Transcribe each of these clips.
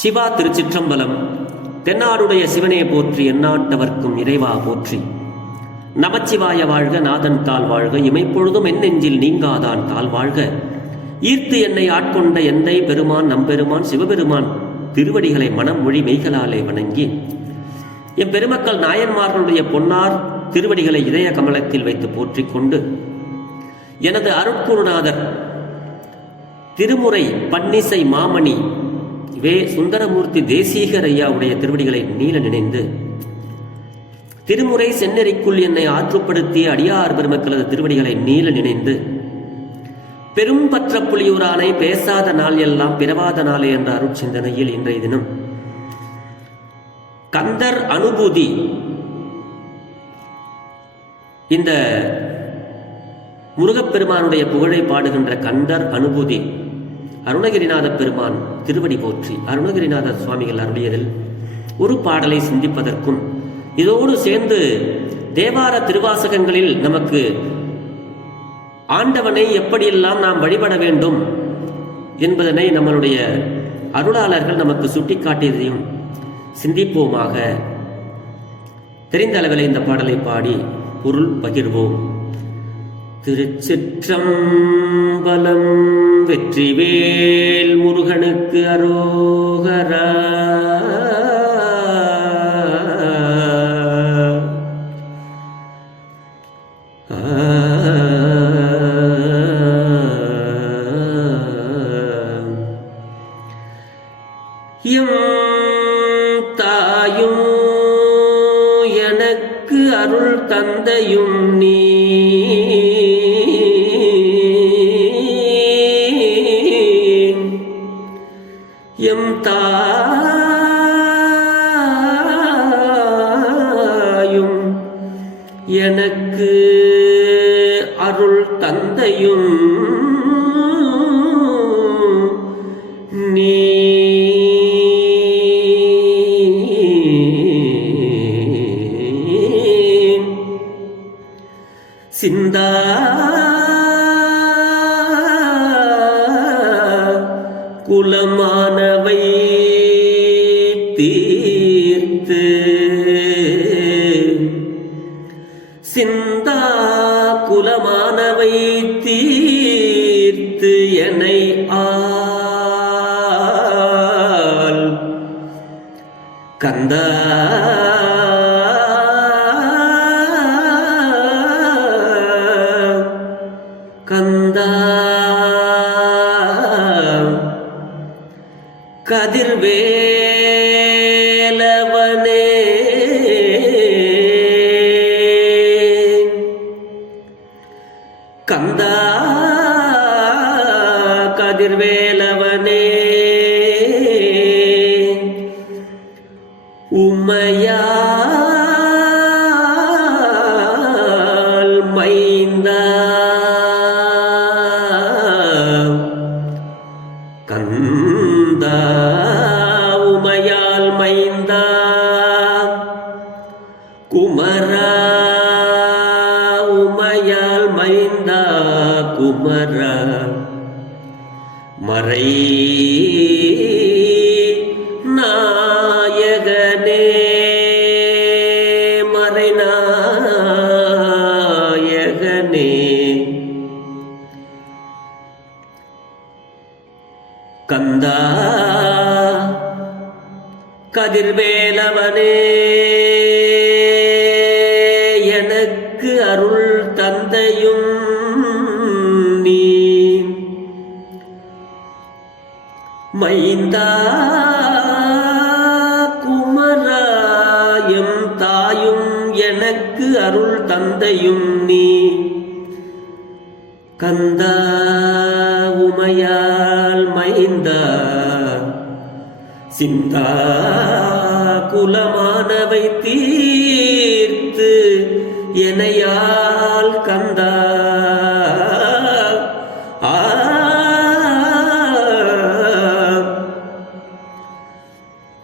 சிவா திருச்சிற்றம்பலம். தென்னாடுடைய சிவனே போற்றி, எந்நாட்டவர்க்கும் இறைவா போற்றி. நமச்சிவாய வாழ்க, நாதன் தாள் வாழ்க, இமைப்பொழுதும் என் நெஞ்சில் நீங்காதான் தாள் வாழ்க. ஈர்த்து என்னை ஆட்கொண்ட எந்தை பெருமான் நம்பெருமான் சிவபெருமான் திருவடிகளை மனம் மொழி மெய்களாலே வணங்கி எம் பெருமக்கள் நாயன்மார்களுடைய பொன்னார் திருவடிகளை இதய கமலத்தில் வைத்து போற்றிக் கொண்டு எனது அருட்குருநாதர் திருமுறை பன்னிசை மாமணி வே சுந்தரமூர்த்தி தேசிகர் ஐயாவுடைய திருவடிகளை நீல நினைந்து திருமுறை செந்நெறிக்குள் என்னை ஆற்றுப்படுத்திய அடியார் பெருமக்களது திருவடிகளை நீல நினைந்து பெரும் பற்ற புலியூரானை பேசாத நாள் எல்லாம் பிறவாத நாளே என்ற அருட்சிந்தனையில் இன்றைய தினம் கந்தர் அனுபூதி, இந்த முருகப்பெருமானுடைய புகழை பாடுகின்ற கந்தர் அனுபூதி அருணகிரிநாத பெருமான் திருவடி போற்றி அருணகிரிநாத சுவாமிகள் அருளியதில் ஒரு பாடலை சிந்திப்பதற்கும் இதோடு சேர்ந்து தேவார திருவாசகங்களில் நமக்கு ஆண்டவனை எப்படியெல்லாம் நாம் வழிபட வேண்டும் என்பதனை நம்மளுடைய அருளாளர்கள் நமக்கு சுட்டிக்காட்டியதையும் சிந்திப்போமாக. தெரிந்த அளவில் இந்த பாடலை பாடி பொருள் பகிர்வோம். திருச்சிற்றம்பலம். வெற்றிவேல் முருகனுக்கு அரோகரா. எம் தாயும் எனக்கு அருள் தந்தையும் நீ, எம் தாயும் எனக்கு அருள் தந்தையும் நீ, சிந்தா குலமானவை தீர்த்து, சிந்தா குலமானவை தீர்த்து என்னை ஆள் கந்தா கந்தா கதிர்வேலவனே கந்தா கதிர்வேலவனே உமையால் மைந்தா கந்தா உமையால் மைந்தா குமரா உமையால் மைந்தா குமரா மறை நாயகனே மறை நாயகனே கந்தா கதிர்வேலவனே எனக்கு அருள் தந்தையும் நீ, மைந்தா குமராயம் தாயும் எனக்கு அருள் தந்தையும் நீ, கந்தா உமையால் மைந்தா சிந்தா குலமானவை தீர்த்து எனையால் கந்தா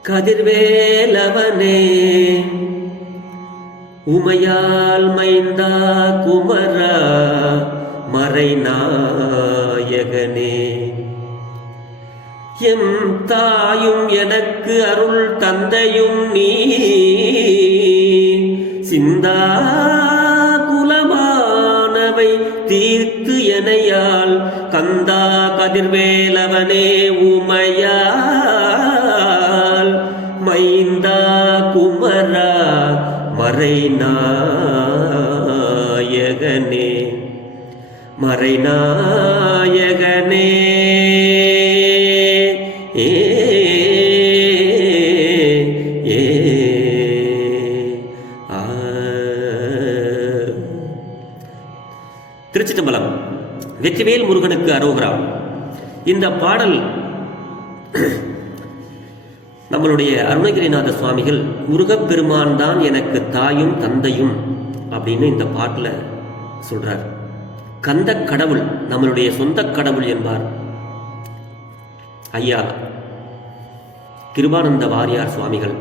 கதிர்வேலவனே உமையால் மைந்தா குமரா மறை நாயகனே எம் தாயும் எனக்கு அருள் தந்தையும் நீ சிந்தா குலமானவை தீர்த்து எனையால் கந்தா கதிர்வேலவனே உமையால் மைந்தா குமரா மறைநாயகனே மறைநாயகனே திருச்சிட்டம்பலம். வெற்றிவேல் முருகனுக்கு அரோகரா. இந்த பாடல் நம்மளுடைய அருணகிரிநாத சுவாமிகள் முருகப்பெருமான் தான் எனக்கு தாயும் தந்தையும் அப்படின்னு இந்த பாட்டில் சொல்றார். கந்த கடவுள் நம்மளுடைய சொந்த கடவுள் என்பார் ஐயா கிருபானந்த வாரியார் சுவாமிகள்.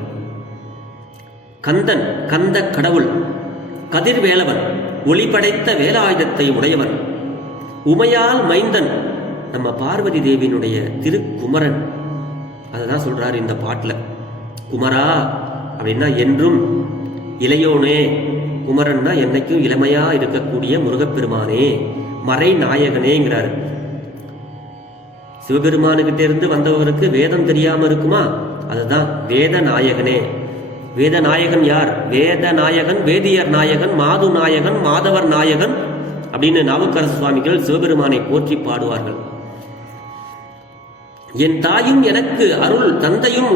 கந்தன் கந்த கடவுள், கதிர்வேலவன் ஒளி படைத்த வேலாயுதத்தை உடையவன், உமையால் மைந்தன் நம்ம பார்வதி தேவியினுடைய திருக்குமரன். அதுதான் சொல்றாரு இந்த பாட்டுல. குமரா அப்படின்னா என்றும் இளையோனே, குமரன்னா என்னைக்கும் இளமையா இருக்கக்கூடிய முருகப்பெருமானே, மறை நாயகனேங்கிறாரு. சிவபெருமானுகிட்ட இருந்து வந்தவருக்கு வேதம் தெரியாம இருக்குமா? அதுதான் வேத நாயகனே. வேத நாயகன் யார்? வேத நாயகன், வேதியர் நாயகன், மாது நாயகன், மாதவர் நாயகன் அப்படின்னு நாவுக்கரசு சுவாமிகள் சிவபெருமானை போற்றி பாடுவார்கள். என் தாயும் எனக்கு அருள் தந்தையும்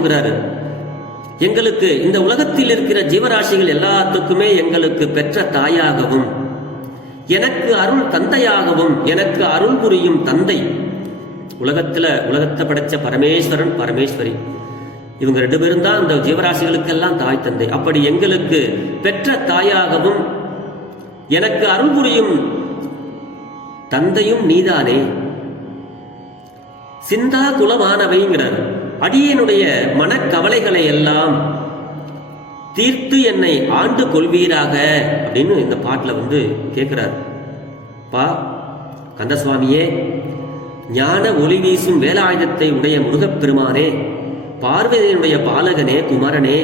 எங்களுக்கு இந்த உலகத்தில் இருக்கிற ஜீவராசிகள் எல்லாத்துக்குமே எங்களுக்கு பெற்ற தாயாகவும் எனக்கு அருள் தந்தையாகவும் எனக்கு அருள் புரியும் தந்தை. உலகத்தை படைச்ச பரமேஸ்வரன் பரமேஸ்வரி இவங்க 2 பேரும் தான் அந்த ஜீவராசிகளுக்கெல்லாம் தாய் தந்தை. அப்படி எங்களுக்கு பெற்ற தாயாகவும் எனக்கு அருள் புரியும் தந்தையும் நீதானே. சிந்தா குலமானவைங்கிறார். அடியனுடைய மனக்கவலைகளை எல்லாம் தீர்த்து என்னை ஆண்டு கொள்வீராக அப்படின்னு இந்த பாட்டில் கேட்கிறார். பா கந்தசுவாமியே, ஞான ஒளி வீசும் வேலாயுதத்தை உடைய முருகப்பெருமானே, பார்வதியினுடைய பாலகனே, குமரனே,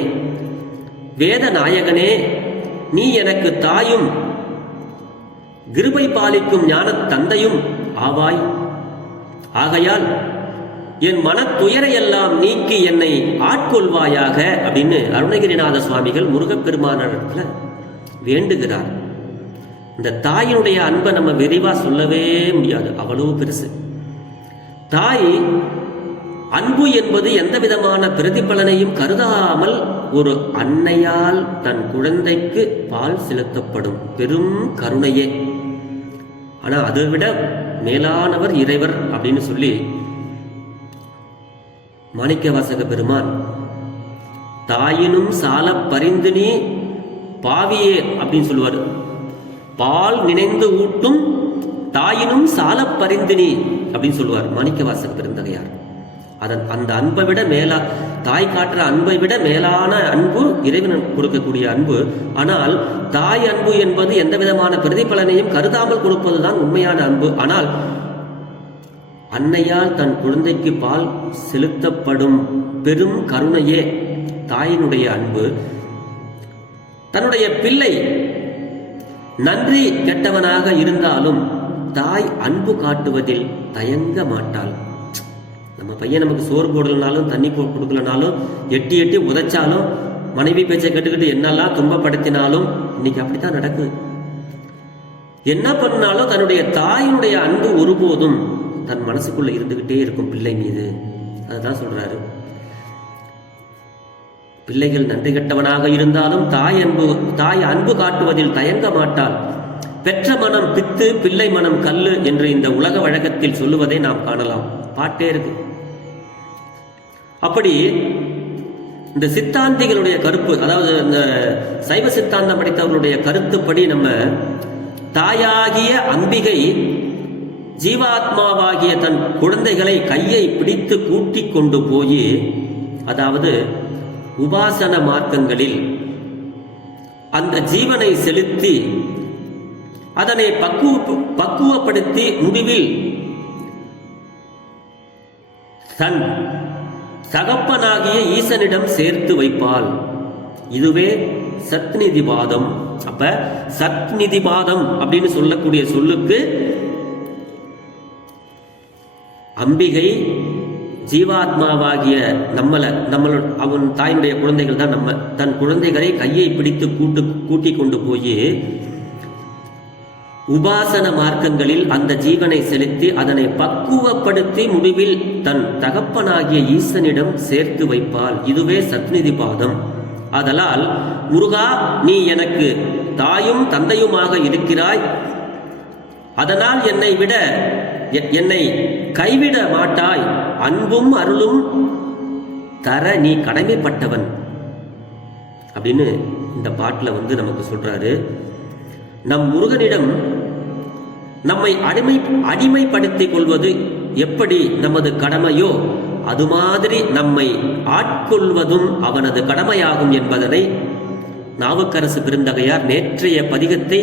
வேத நாயகனே, நீ எனக்கு தாயும் கிருபை பாலிக்கும் ஞான தந்தையும் ஆவாய். ஆகையால் என் மனத்துயரையெல்லாம் நீக்கி என்னை ஆட்கொள்வாயாக அப்படின்னு அருணகிரிநாத சுவாமிகள் முருகப்பெருமானிடத்துல வேண்டுகிறார். இந்த தாயினுடைய அன்பை நம்ம விரிவா சொல்லவே முடியாது, அவ்வளவு பெருசு. தாய் அன்பு என்பது எந்த விதமான பிரதிபலனையும் கருதாமல் ஒரு அன்னையால் தன் குழந்தைக்கு பால் செலுத்தப்படும் பெரும் கருணையே. ஆனா அதை விட மேலானவர் இறைவர் அப்படின்னு சொல்லி மாணிக்கவாசக பெருமான் தாயினும் சால பரிந்து நீ பாவியே அப்படின்னு சொல்லுவார். பால் நினைந்து ஊட்டும் தாயினும் சால பரிந்து நீ அப்படின்னு சொல்லுவார் மாணிக்கவாசக பெருந்தகையார். அந்த அன்பை விட தாய் காட்டுற அன்பை விட மேலான அன்பு இறைவன் கொடுக்கக்கூடிய அன்பு. ஆனால் தாய் அன்பு என்பது எந்த விதமான பிரதிபலனையும் கருதாமல் கொடுப்பதுதான் உண்மையான அன்பு. ஆனால் அன்னையால் தன் குழந்தைக்கு பால் செலுத்தப்படும் பெரும் கருணையே தாயினுடைய அன்பு. தன்னுடைய பிள்ளை நன்றி கெட்டவனாக இருந்தாலும் தாய் அன்பு காட்டுவதில் தயங்க மாட்டாள். நம்ம பையன் நமக்கு சோறு போடலனாலும் தண்ணி கொடுக்கலனாலும் எட்டி எட்டி உதைச்சாலும் மனைவி பேச்சை கேட்டுக்கிட்டு என்னெல்லாம் துன்பப்படுத்தினாலும் இன்னைக்கு அப்படித்தான் நடக்குது. என்ன பண்ணாலும் தன்னுடைய தாயினுடைய அன்பு ஒருபோதும் தன் மனசுக்குள்ள இருந்துகிட்டே இருக்கும் பிள்ளை மீது. அதுதான் சொல்றாரு. பிள்ளைகள் நன்றி கெட்டவனாக இருந்தாலும் தாய் அன்பு காட்டுவதில் தயங்க மாட்டாள். பெற்ற மனம் பித்து, பிள்ளை மனம் கல்லு என்று இந்த உலக வழக்கத்தில் சொல்லுவதை நாம் காணலாம். பாட்டே இருக்கு. அப்படி இந்த சித்தாந்திகளுடைய கருப்பு, அதாவது இந்த சைவ சித்தாந்தம் படித்தவர்களுடைய கருத்துப்படி நம்ம தாயாகிய அம்பிகை ஜீவாத்மாவாகிய தன் குழந்தைகளை கையை பிடித்து கூட்டி கொண்டு போய், அதாவது உபாசன மார்க்கங்களில் அந்த ஜீவனை செலுத்தி அதனை பக்குவப்படுத்தி முடிவில் தன் தகப்பனாகிய ஈசனிடம் சேர்த்து வைப்பாள். இதுவே சத்நிதிபாதம். அப்ப சத்நிதிபாதம் அப்படின்னு சொல்லக்கூடிய சொல்லுக்கு அம்பிகை ஜீவாத்மாவாகிய அவன் தாயினுடைய குழந்தைகள் தான் நம்ம. தன் குழந்தைகளை கையை பிடித்து கூட்டி கொண்டு போய் உபாசன மார்க்கங்களில் அந்த ஜீவனை செலுத்தி அதனை பக்குவப்படுத்தி முடிவில் தன் தகப்பனாகிய ஈசனிடம் சேர்த்து வைப்பாள். இதுவே சத்நிதிபாதம். ஆதலால் முருகா, நீ எனக்கு தாயும் தந்தையுமாக இருக்கிறாய். அதனால் என்னை கைவிட மாட்டாய். அன்பும் அருளும் தர நீ கடமைப்பட்டவன் அப்படின்னு இந்த பாட்டில் நமக்கு சொல்றாரு. நம் முருகனிடம் நம்மை அடிமைப்படுத்திக் கொள்வது எப்படி நமது கடமையோ அது மாதிரி நம்மை ஆட்கொள்வதும் அவனது கடமையாகும் என்பதனை நாவுக்கரசு பெருந்தகையார் நேற்றைய பதிகத்தை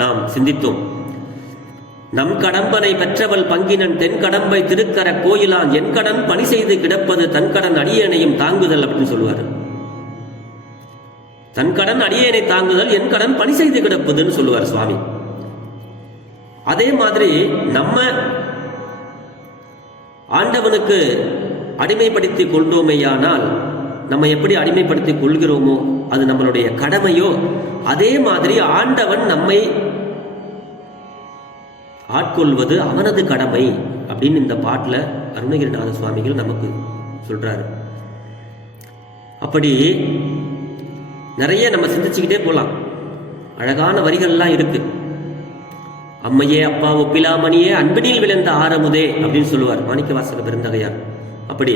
நாம் சிந்தித்தோம். நம் கடம்பனை பெற்றவள் பங்கினன் தென் கடம்பை திருக்கர கோயிலான் என் கடன் பணி செய்து கிடப்பது தன் கடன் அடியேனையும் தாங்குதல் அப்படின்னு சொல்லுவார். தன் கடன் அடியேனை தாங்குதல், என் கடன் பணி செய்து கிடப்பதுன்னு சொல்லுவார் சுவாமி. அதே மாதிரி நம்ம ஆண்டவனுக்கு அடிமைப்படுத்திக் கொண்டோமேயானால் நம்ம எப்படி அடிமைப்படுத்திக் கொள்கிறோமோ அது நம்மளுடைய கடமையோ அதே மாதிரி ஆண்டவன் நம்மை ஆட்கொள்வது அவனது கடமை அப்படின்னு இந்த பாட்டில் அருணகிரிநாத சுவாமிகள் நமக்கு சொல்றாரு. அப்படி நிறைய நம்ம சிந்திச்சுக்கிட்டே போகலாம். அழகான வரிகள்லாம் இருக்கு. அம்மையே அப்பா ஒப்பிலாமணியே அன்பினில் விளைந்த ஆரமுதே அப்படின்னு சொல்லுவார் மாணிக்கவாசக பெருந்தகையார். அப்படி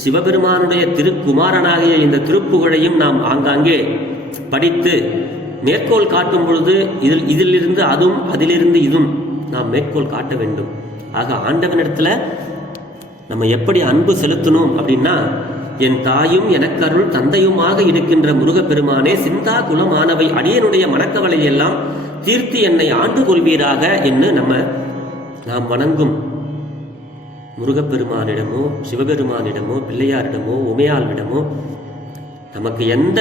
சிவபெருமானுடைய திருக்குமாரனாகிய இந்த திருப்புகழையும் நாம் ஆங்காங்கே படித்து மேற்கோள் காட்டும் பொழுது இதிலிருந்து அதுவும் அதிலிருந்து இதுவும் நாம் மேற்கோள் காட்ட வேண்டும். ஆக ஆண்டவனிடத்துல நம்ம எப்படி அன்பு செலுத்தணும் அப்படின்னா, என் தாயும் எனக்கு அருள் தந்தையுமாக இருக்கின்ற முருகப்பெருமானே, சிந்தா குலமானவை அடியனுடைய மனக்கவலை எல்லாம் தீர்த்து என்னை ஆண்டு கொள்வீராக என்று நாம் வணங்கும் முருகப்பெருமானிடமோ சிவபெருமானிடமோ பிள்ளையாரிடமோ உமையாளிடமோ நமக்கு எந்த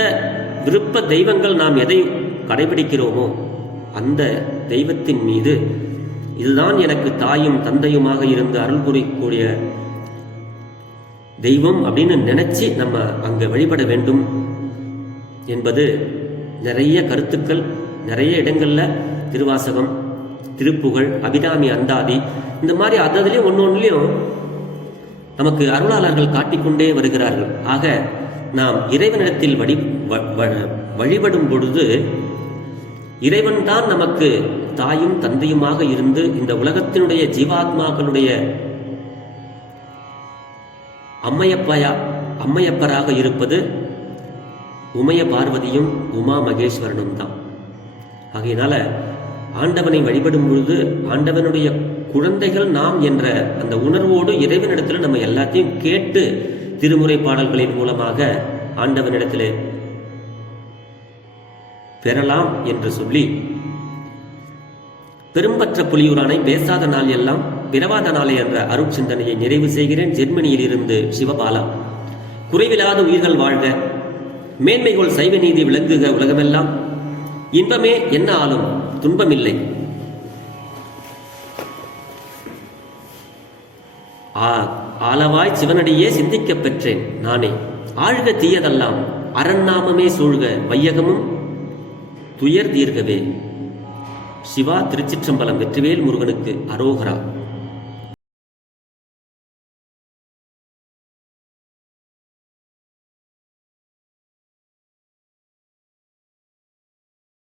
விருப்ப தெய்வங்கள் நாம் எதை கடைபிடிக்கிறோமோ அந்த தெய்வத்தின் மீது இதுதான் எனக்கு தாயும் தந்தையுமாக இருந்து அருள் புரியக்கூடிய தெய்வம் அப்படின்னு நினைச்சு நம்ம அங்க வழிபட வேண்டும் என்பது நிறைய கருத்துக்கள் நிறைய இடங்கள்ல திருவாசகம், திருப்புகழ், அபிராமி அந்தாதி இந்த மாதிரி அதுலயும் ஒன்னொன்னுலயும் நமக்கு அருளாளர்கள் காட்டிக்கொண்டே வருகிறார்கள். ஆக நாம் இறைவனிடத்தில் வழிபடும் பொழுது இறைவன் தான் நமக்கு தாயும் தந்தையுமாக இருந்து இந்த உலகத்தினுடைய ஜீவாத்மாக்களுடைய அம்மையப்பராக இருப்பது உமைய பார்வதியும் உமா மகேஸ்வரனும் தான். ஆகையினால ஆண்டவனை வழிபடும் பொழுது ஆண்டவனுடைய குழந்தைகள் நாம் என்ற அந்த உணர்வோடு இறைவனிடத்தில் நம்ம எல்லாத்தையும் கேட்டு திருமுறை பாடல்களின் மூலமாக ஆண்டவனிடத்திலே பெறலாம் என்று சொல்லி, பெரும்பற்ற புலியூரானை பேசாத நாள் எல்லாம் பிறவாத நாளை என்ற அருட்சிந்தனையை நிறைவு செய்கிறேன். ஜெர்மனியில் இருந்து சிவபாலா. குறைவில்லாத உயிர்கள் வாழ்க, மேன்மைகோள் சைவ நீதி விளங்குக உலகமெல்லாம், இன்பமே என்ன ஆளும் துன்பமில்லை. ஆளவாய் சிவனடியே சிந்திக்கப் பெற்றேன் நானே, ஆழ்க தீயதெல்லாம் அரண்நாமமே சூழ்க வையகமும் துயர் தீர்கவே. சிவா. திருச்சிற்றம்பலம். வெற்றிவேல் முருகனுக்கு அரோகரா.